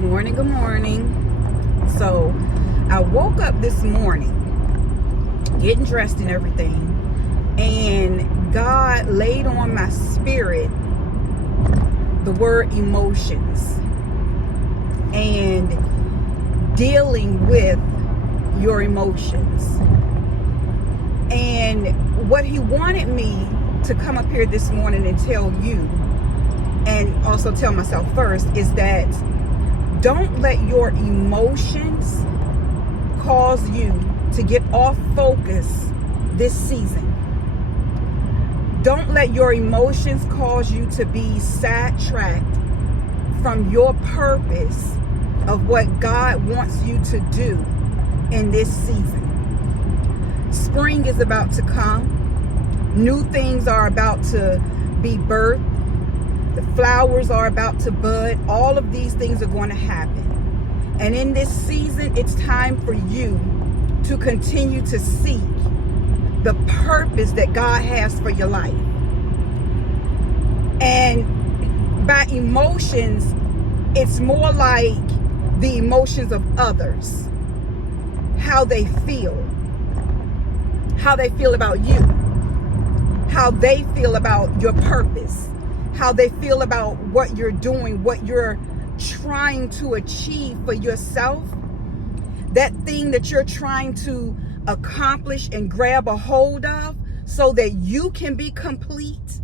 Good morning, good morning. So I woke up this morning getting dressed and everything, and God laid on my spirit the word emotions and dealing with your emotions. And what he wanted me to come up here this morning and tell you, and also tell myself first, is that don't let your emotions cause you to get off focus this season. Don't let your emotions cause you to be sidetracked from your purpose of what God wants you to do in this season. Spring is about to come. New things are about to be birthed. The flowers are about to bud. All of these things are going to happen. And in this season, it's time for you to continue to seek the purpose that God has for your life. And by emotions, it's more like the emotions of others. How they feel about you. How they feel about your purpose. How they feel about what you're doing, what you're trying to achieve for yourself. That thing that you're trying to accomplish and grab a hold of so that you can be complete,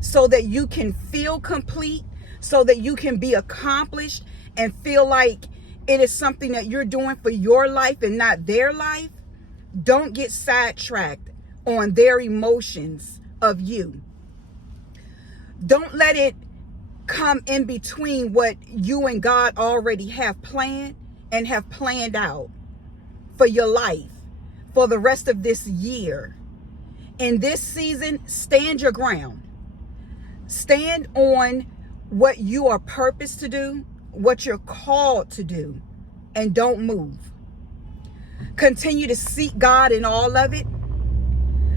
so that you can feel complete, so that you can be accomplished and feel like it is something that you're doing for your life and not their life. Don't get sidetracked on their emotions of you. Don't let it come in between what you and God already have planned and have planned out for your life for the rest of this year. In this season, stand your ground. Stand on what you are purposed to do, what you're called to do, and don't move. Continue to seek God in all of it.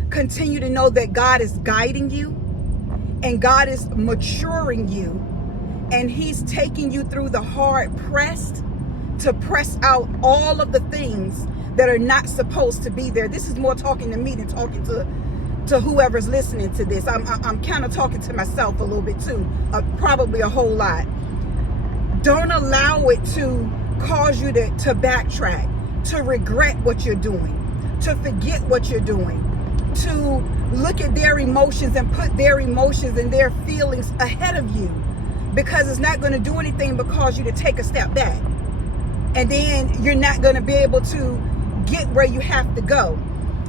Continue to know that God is guiding you and God is maturing you, and he's taking you through the hard pressed to press out all of the things that are not supposed to be there. This is more talking to me than talking to whoever's listening to this. I'm kind of talking to myself a little bit too, probably a whole lot. Don't allow it to cause you to backtrack, to regret what you're doing, to forget what you're doing, to look at their emotions and put their emotions and their feelings ahead of you, because it's not going to do anything but cause you to take a step back. And then you're not going to be able to get where you have to go.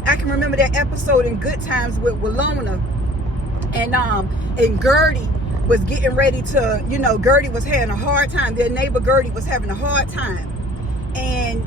I can remember that episode in Good Times with Walona, and Gertie was getting ready to, Gertie was having a hard time. Their neighbor Gertie was having a hard time. And,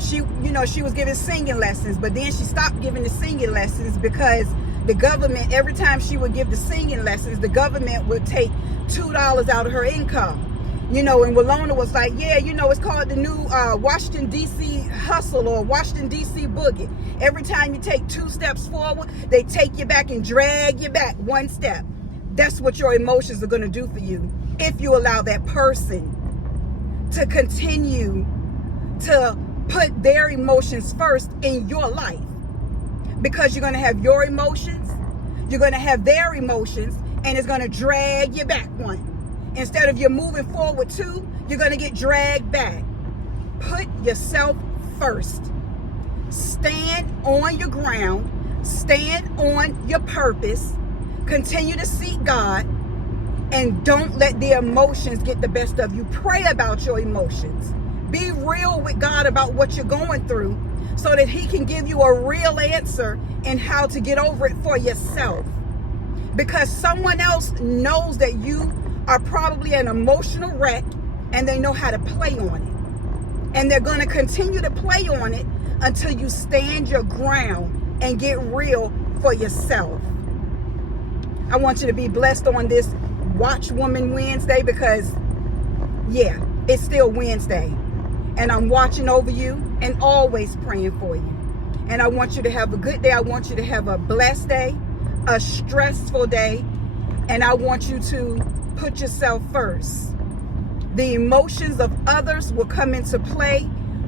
she was giving singing lessons, but then she stopped giving the singing lessons because the government, every time she would give the singing lessons, the government would take $2 out of her income. And Walona was like, yeah, it's called the new Washington, D.C. hustle or Washington, D.C. boogie. Every time you take 2 steps forward, they take you back and drag you back 1 step. That's what your emotions are going to do for you if you allow that person to continue to put their emotions first in your life. Because you're going to have your emotions, you're going to have their emotions, and it's going to drag you back 1. Instead of you moving forward 2, you're going to get dragged back. Put yourself first. Stand on your ground. Stand on your purpose. Continue to seek God. And don't let the emotions get the best of you. Pray about your emotions. Be real with God about what you're going through so that he can give you a real answer in how to get over it for yourself. Because someone else knows that you are probably an emotional wreck, and they know how to play on it. And they're going to continue to play on it until you stand your ground and get real for yourself. I want you to be blessed on this WatchWoman Wednesday, because, yeah, it's still Wednesday. And I'm watching over you and always praying for you. And I want you to have a good day. I want you to have a blessed day, a stressful day. And I want you to put yourself first. The emotions of others will come into play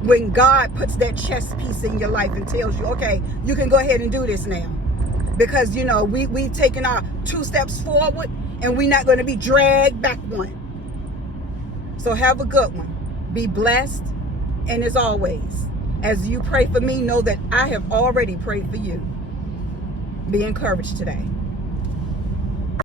when God puts that chess piece in your life and tells you, okay, you can go ahead and do this now. Because, you know, we've taken our 2 steps forward and we're not going to be dragged back one. So have a good one. Be blessed. And as always, as you pray for me, know that I have already prayed for you. Be encouraged today.